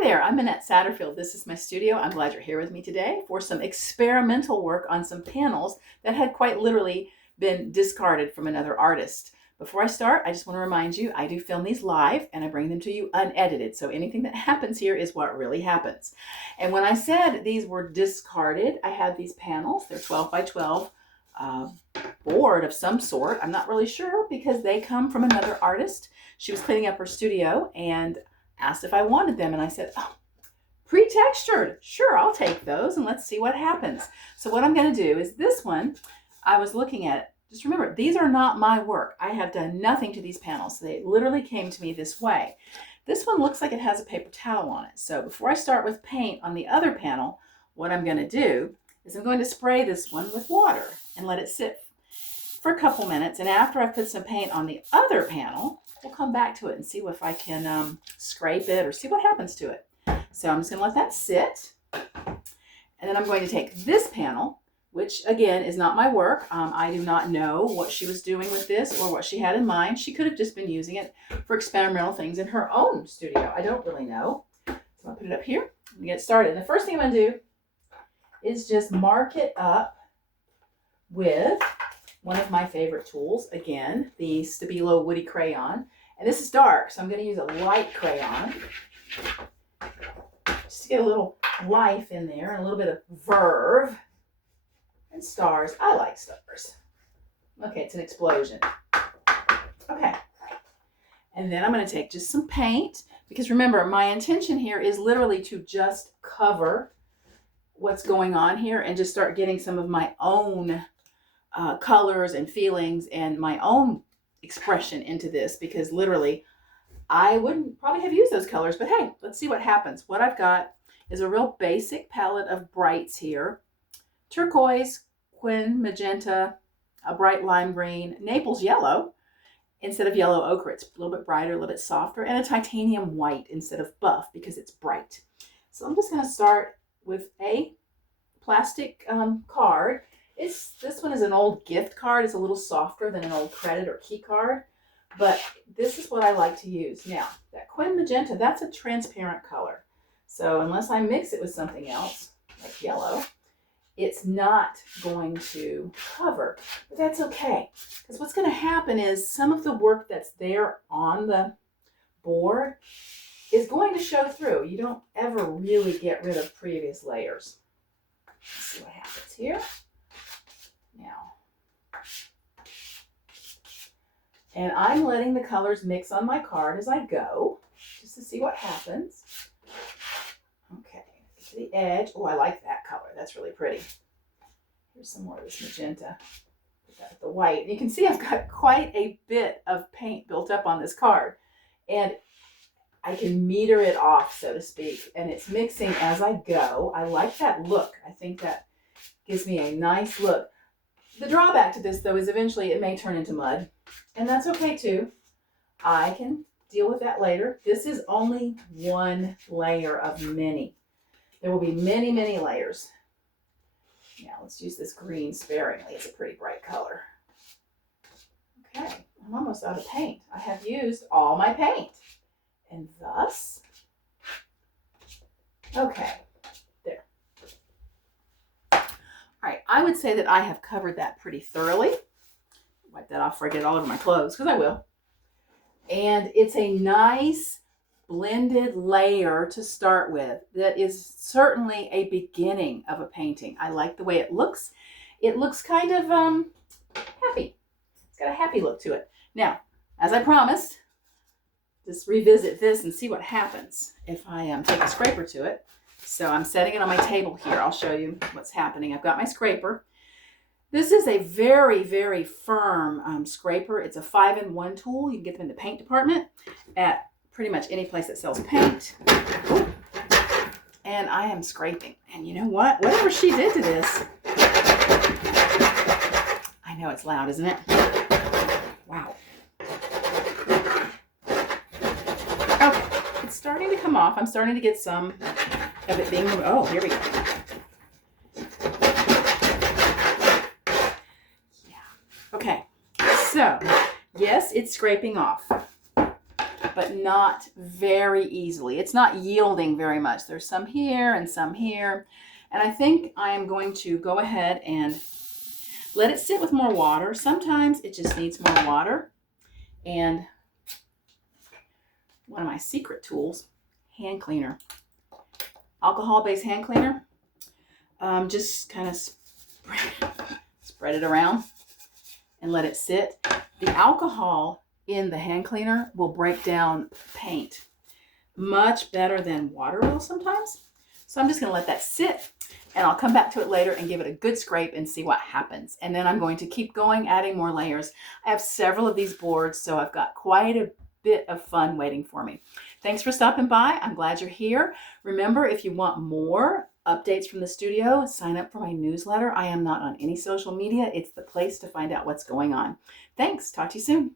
Hi there, I'm Monette Satterfield. This is my studio. I'm glad you're here with me today for some experimental work on some panels that had quite literally been discarded from another artist. Before I start, I just want to remind you, I do film these live and I bring them to you unedited. So anything that happens here is what really happens. And when I said these were discarded, I had these panels. They're 12 by 12 board of some sort. I'm not really sure because they come from another artist. She was cleaning up her studio and asked if I wanted them, and I said, oh, pre-textured, sure, I'll take those and let's see what happens. So what I'm going to do is this one, I was looking at it. Just remember, these are not my work. I have done nothing to these panels. They literally came to me this way. This one looks like it has a paper towel on it. So before I start with paint on the other panel, what I'm going to do is I'm going to spray this one with water and let it sit for a couple minutes. And after I've put some paint on the other panel, we'll come back to it and see if I can scrape it or see what happens to it. So I'm just going to let that sit. And then I'm going to take this panel, which again is not my work. I do not know what she was doing with this or what she had in mind. She could have just been using it for experimental things in her own studio. I don't really know. So I'll put it up here and get started. And the first thing I'm going to do is just mark it up with one of my favorite tools, again, the Stabilo Woody Crayon. And this is dark, so I'm going to use a light crayon just to get a little life in there and a little bit of verve and stars. I like stars. Okay, it's an explosion. Okay. And then I'm going to take just some paint, because remember, my intention here is literally to just cover what's going on here and just start getting some of my own colors and feelings and my own expression into this, because literally I wouldn't probably have used those colors, but hey, let's see what happens. What I've got is a real basic palette of brights here: turquoise, quin magenta, a bright lime green, Naples yellow instead of yellow ochre. It's a little bit brighter, a little bit softer, and a titanium white instead of buff because it's bright. So I'm just going to start with a plastic card. This one is an old gift card. It's a little softer than an old credit or key card, but this is what I like to use. Now, that quin magenta, that's a transparent color. So unless I mix it with something else, like yellow, it's not going to cover. But that's okay, because what's going to happen is some of the work that's there on the board is going to show through. You don't ever really get rid of previous layers. Let's see what happens here. Now, and I'm letting the colors mix on my card as I go, just to see what happens. Okay, to the edge. Oh, I like that color. That's really pretty. Here's some more of this magenta. Put that with the white. And you can see I've got quite a bit of paint built up on this card. And I can meter it off, so to speak. And it's mixing as I go. I like that look. I think that gives me a nice look. The drawback to this, though, is eventually it may turn into mud, and that's okay, too. I can deal with that later. This is only one layer of many. There will be many, many layers. Now, let's use this green sparingly. It's a pretty bright color. Okay, I'm almost out of paint. I have used all my paint, and thus, okay. All right, I would say that I have covered that pretty thoroughly. Wipe that off before I get it all over my clothes, because I will. And it's a nice blended layer to start with that is certainly a beginning of a painting. I like the way it looks. It looks kind of happy. It's got a happy look to it. Now, as I promised, just revisit this and see what happens if I take a scraper to it. So I'm setting it on my table here. I'll show you what's happening. I've got my scraper. This is a very, very firm scraper. It's a 5-in-1 tool. You can get them in the paint department at pretty much any place that sells paint. And I am scraping. And you know what? Whatever she did to this, I know it's loud, isn't it? Wow. Okay, it's starting to come off. I'm starting to get some of it being, oh, here we go. Yeah. Okay. So, yes, it's scraping off. But but not very easily. It's not yielding very much. There's some here and some here. And I think I am going to go ahead and let it sit with more water. Sometimes it just needs more water. And one of my secret tools, hand cleaner. Alcohol-based hand cleaner. Just kind of spread it around and let it sit. The alcohol in the hand cleaner will break down paint much better than water will sometimes. So I'm just going to let that sit, and I'll come back to it later and give it a good scrape and see what happens. And then I'm going to keep going, adding more layers. I have several of these boards, so I've got quite a bit of fun waiting for me. Thanks for stopping by. I'm glad you're here. Remember, if you want more updates from the studio, sign up for my newsletter. I am not on any social media. It's the place to find out what's going on. Thanks. Talk to you soon.